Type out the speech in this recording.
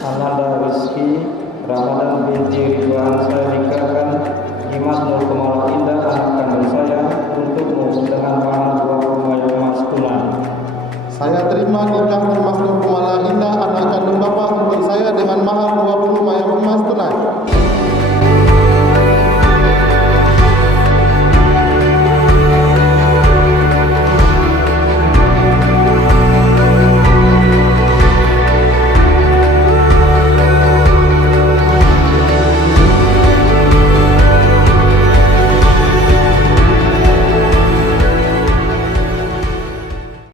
Ananda Rizky Ramadan binti Ridwan, saya nikahkan Imas Nur Kumala Indah, anak kandung saya, untukmu dengan mahar 20 mayat emas tunai. Saya terima nikah Imas Nur Kumala Indah, anak kandung Bapak, untuk saya dengan mahar 20 mayat emas tunai.